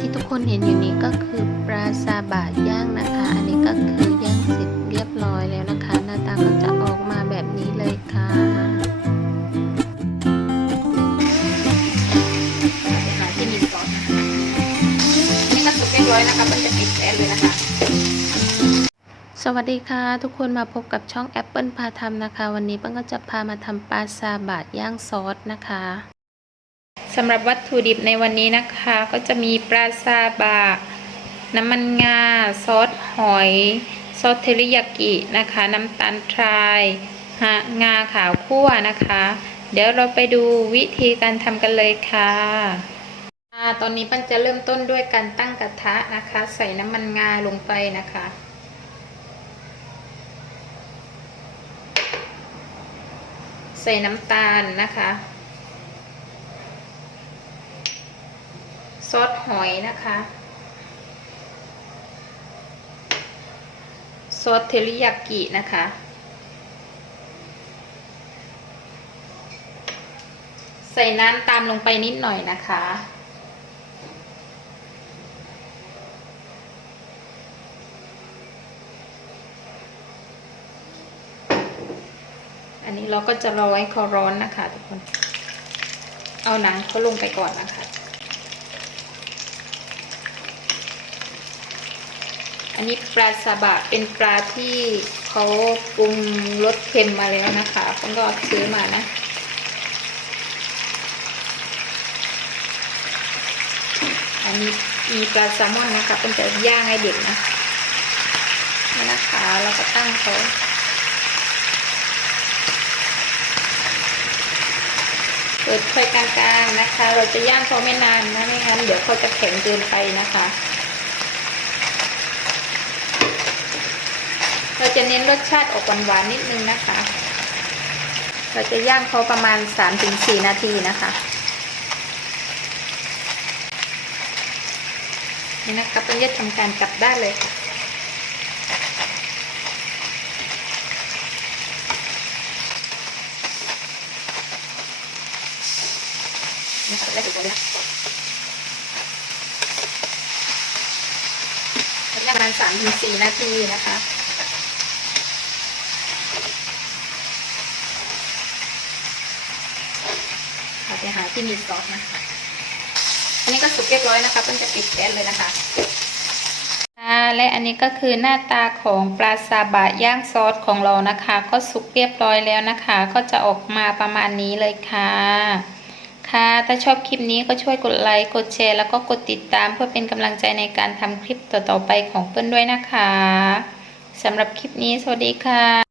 ที่ทุกคนเห็นอยู่นี้ก็คือปลาซาบะย่างนะคะ อันนี้ก็คือย่างเสร็จเรียบร้อยแล้วนะคะ หน้าตาก็จะออกมาแบบนี้เลยค่ะอาหารที่มีซอสนะคะนี่ก็สุกเรียบร้อยนะคะมันจะปิดแก๊สเลยนะคะสวัสดีค่ะ ทุกคนมาพบกับช่องแอปเปิลพาทำนะคะ วันนี้เปิ้ลก็จะพามาทำปลาซาบะย่างซอสนะคะ สำหรับวัตถุดิบในวันนี้นะคะ ก็จะมีปลาซาบะน้ำมันงา ซอสหอย ซอสเทริยากินะคะ น้ำตาลทรายฮะงาขาวคั่วนะคะ เดี๋ยวเราไปดูวิธีการทำกันเลยค่ะตอนนี้ปั้นจะเริ่มต้นด้วยการตั้งกระทะนะคะ ใส่น้ำมันงาลงไปนะคะใส่น้ำตาลนะคะ ซอสหอยนะคะ ซอสเทริยากินะคะ ใส่น้ำตามลงไปนิดหน่อยนะคะอันนี้เราก็จะรอให้เขาร้อนนะคะทุกคน เอาหนังเขาลงไปก่อนนะคะ อันนี้ปลาซาบะเป็นปลาที่เขาปรุงรสเค็มมาแล้วนะคะผมก็ซื้อมานะ อันนี้มีปลาแซลมอนนะคะ เป็นจะย่างให้เด็กนะนี่นะคะเราก็ตั้งเขาเปิดไฟกลางๆนะคะ เราจะย่างเขาไม่นานนะไม่งั้นเดี๋ยวเขาจะแข็งเกินไปนะคะ เราจะเน้นรสชาติออกหวานๆนิดนึงนะคะ เราจะย่างเขาประมาณ 3-4 นาทีนะคะนี่นะคะเป็นยัดทำการกลับด้านเลยค่ะนะคะได้ถูกแล้วประมาณสามถึงสี่นาทีนะคะ เราหาที่มีซอสนะคะ อันนี้ก็สุกเรียบร้อยนะคะเพิ่งจะปิดแก๊สเลยนะคะและอันนี้ก็คือหน้าตาของปลาซาบะย่างซอสของเรานะคะ ก็สุกเรียบร้อยแล้วนะคะ ก็จะออกมาประมาณนี้เลยค่ะ ค่ะถ้าชอบคลิปนี้ก็ช่วยกดไลค์กดแชร์แล้วก็กดติดตามเพื่อเป็นกำลังใจในการทำคลิปต่อๆไปของเปิ้ลด้วยนะคะสำหรับคลิปนี้สวัสดีค่ะ